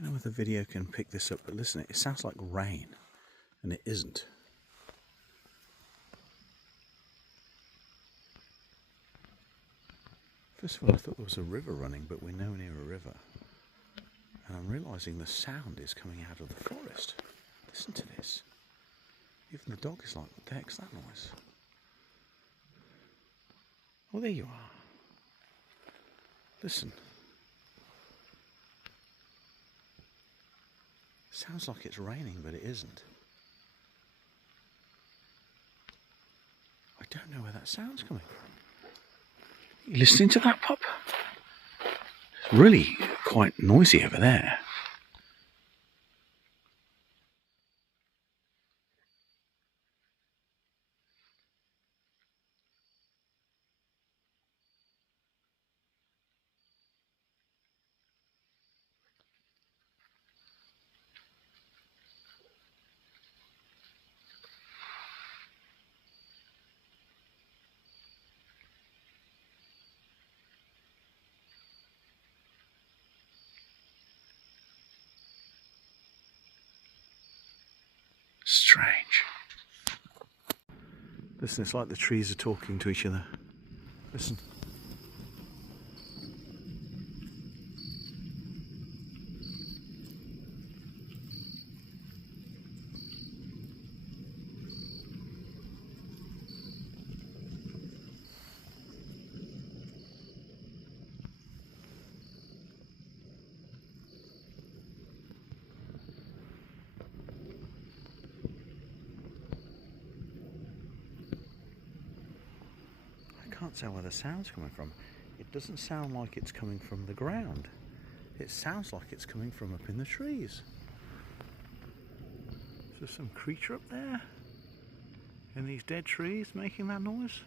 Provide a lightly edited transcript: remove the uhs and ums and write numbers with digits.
I don't know if the video can pick this up, but listen, it sounds like rain, and it isn't. First of all, I thought there was a river running, but we're nowhere near a river. And I'm realising the sound is coming out of the forest. Listen to this. Even the dog is like, what the heck's that noise? Oh, there you are. Listen. Sounds like it's raining, but it isn't. I don't know where that sound's coming from. You listening to that, pup? It's really quite noisy over there. Strange. Listen, it's like the trees are talking to each other. Listen. I can't tell where the sound's coming from. It doesn't sound like it's coming from the ground. It sounds like it's coming from up in the trees. Is there some creature up there in these dead trees making that noise?